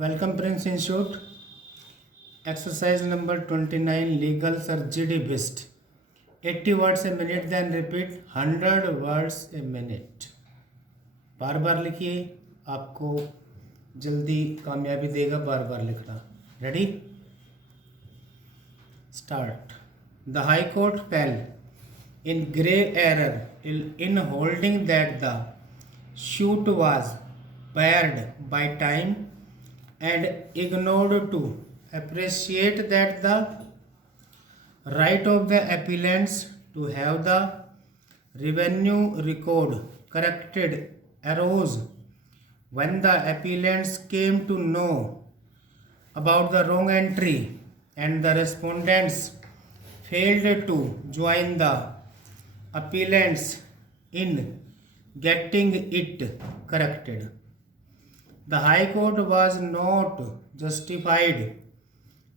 Welcome Prince Institute. Exercise number 29 legal surgery best. 80 words a minute then repeat 100 words a minute. बार बार लिखिए, आपको जल्दी कामयाबी देगा बार बार लिखना. Ready? Start. The High Court fell in grave error in holding that the suit was barred by time and ignored to appreciate that the right of the appellants to have the revenue record corrected arose when the appellants came to know about the wrong entry and the respondents failed to join the appellants in getting it corrected. The High Court was not justified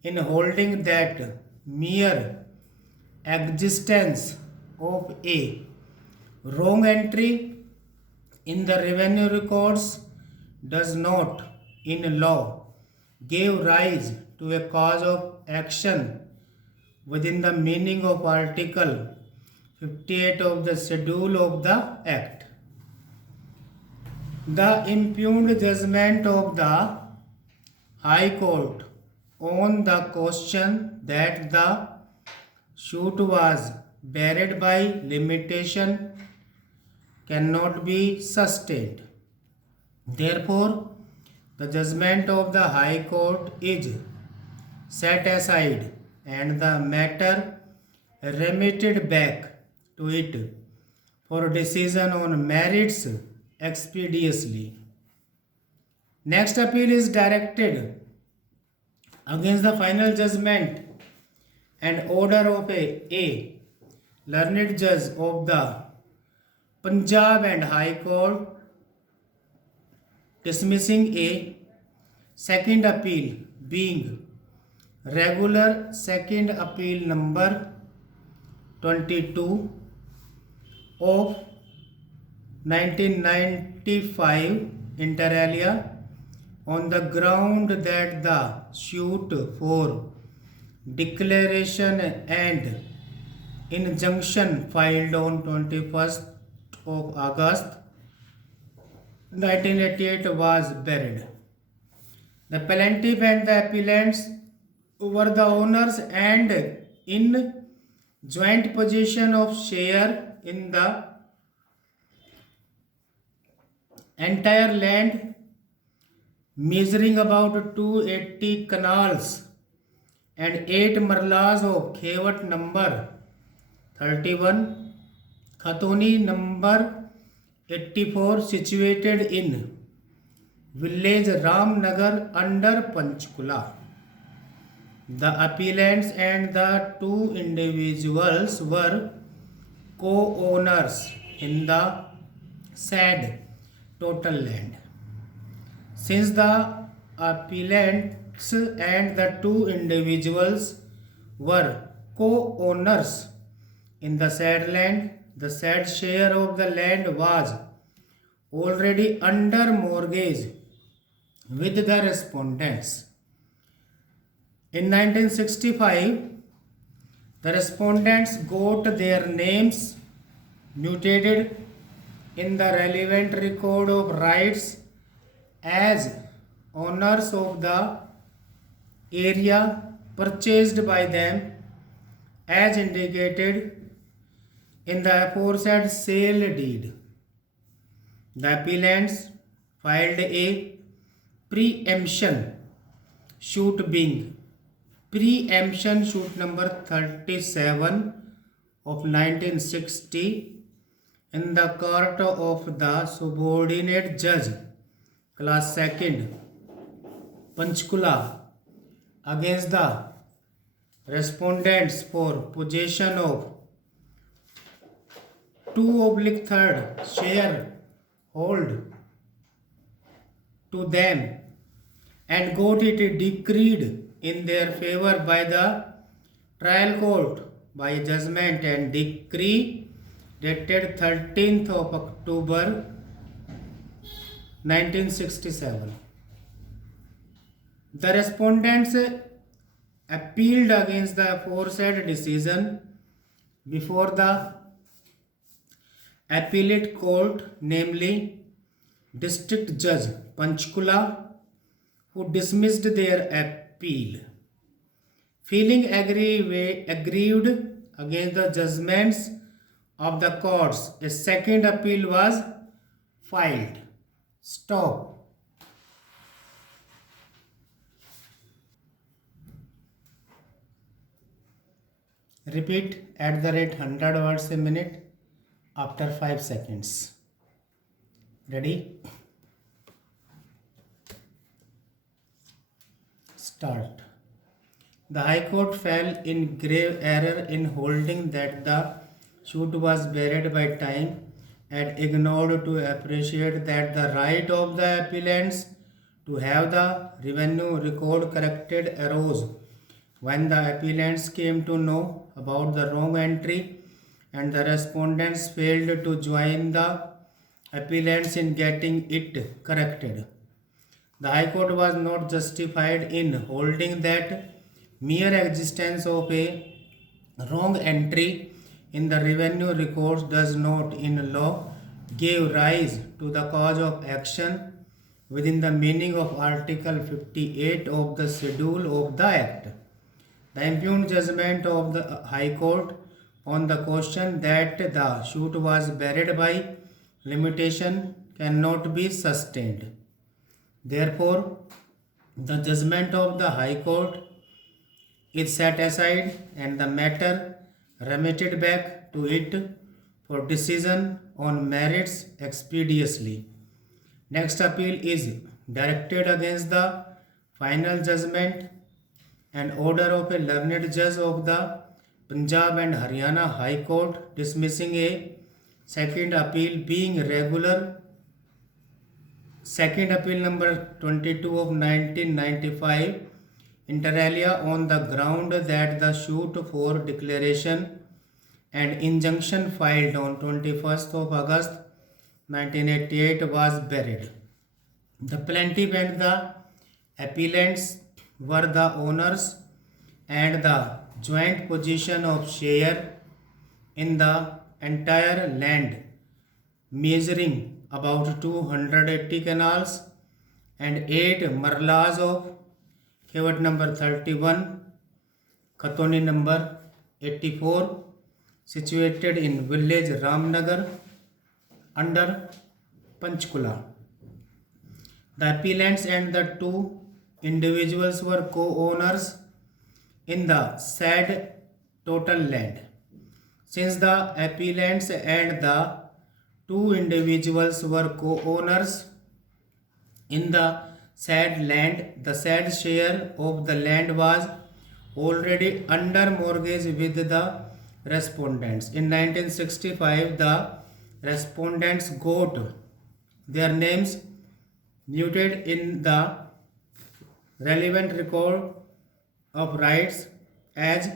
in holding that mere existence of a wrong entry in the revenue records does not, in law, give rise to a cause of action within the meaning of Article 58 of the Schedule of the Act. The impugned judgment of the High Court on the question that the suit was barred by limitation cannot be sustained. Therefore, the judgment of the High Court is set aside and the matter remitted back to it for decision on merits expeditiously. Next appeal is directed against the final judgment and order of a learned judge of the Punjab and High Court dismissing a second appeal being regular second appeal number 22 of 1995 inter alia on the ground that the suit for declaration and injunction filed on 21st of August 1988 was buried. The plaintiff and the appellants were the owners and in joint possession of share in the entire land measuring about 280 canals and 8 marlas of Khewat number 31, Khatoni number 84 situated in village Ramnagar under Panchkula. The appellants and the two individuals were co-owners in the said total land. Since the appellants and the two individuals were co-owners in the said land, the said share of the land was already under mortgage with the respondents. In 1965, the respondents got their names mutated in the relevant record of rights as owners of the area purchased by them as indicated in the aforesaid sale deed. The appellants filed a preemption suit being preemption suit number 37 of 1960 in the court of the subordinate judge class 2nd Panchkula against the respondents for possession of 2/3 share hold to them and got it decreed in their favor by the trial court by judgment and decree dated 13th of October 1967. The respondents appealed against the aforesaid decision before the appellate court, namely District Judge Panchkula, who dismissed their appeal. Feeling aggrieved against the judgments of the courts, a second appeal was filed. Stop. Repeat at the rate 100 words a minute after 5 seconds. Ready? Start. The High Court fell in grave error in holding that the suit was buried by time and ignored to appreciate that the right of the appellants to have the revenue record corrected arose when the appellants came to know about the wrong entry and the respondents failed to join the appellants in getting it corrected. The High Court was not justified in holding that mere existence of a wrong entry in the revenue records does not in law give rise to the cause of action within the meaning of Article 58 of the Schedule of the Act. The impugned judgment of the High Court on the question that the suit was buried by limitation cannot be sustained. Therefore, the judgment of the High Court is set aside and the matter remitted back to it for decision on merits expeditiously. Next appeal is directed against the final judgment and order of a learned judge of the Punjab and Haryana High Court dismissing a second appeal being regular. Second appeal number 22 of 1995 inter alia on the ground that the suit for declaration and injunction filed on 21st of August 1988 was buried. The plaintiff and the appellants were the owners and the joint possession of share in the entire land measuring about 280 canals and 8 marlas of Kevat number 31, Khatoni number 84, situated in village Ramnagar under Panchkula. The appellants and the two individuals were co-owners in the said total land. Since the appellants and the two individuals were co-owners in the said land, the said share of the land was already under mortgage with the respondents. In 1965, the respondents got their names noted in the relevant record of rights as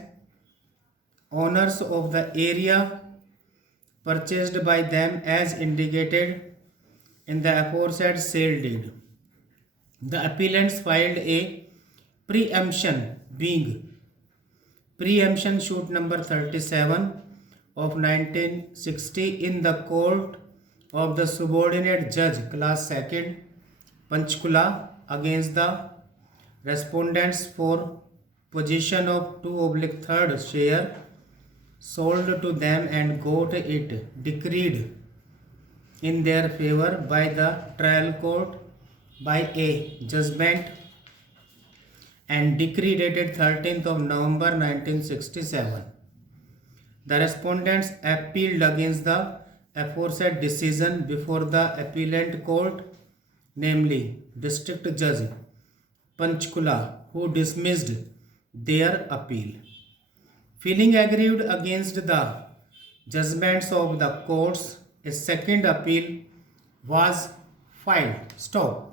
owners of the area purchased by them as indicated in the aforesaid sale deed. The appellants filed a preemption being preemption suit number 37 of 1960 in the court of the subordinate judge class 2nd Panchkula against the respondents for possession of 2/3 share sold to them and got it decreed in their favor by the trial court by a judgment and decree dated 13th of November 1967. The respondents appealed against the aforesaid decision before the appellate court, namely District Judge Panchkula, who dismissed their appeal. Feeling aggrieved against the judgments of the courts, a second appeal was filed. Stop.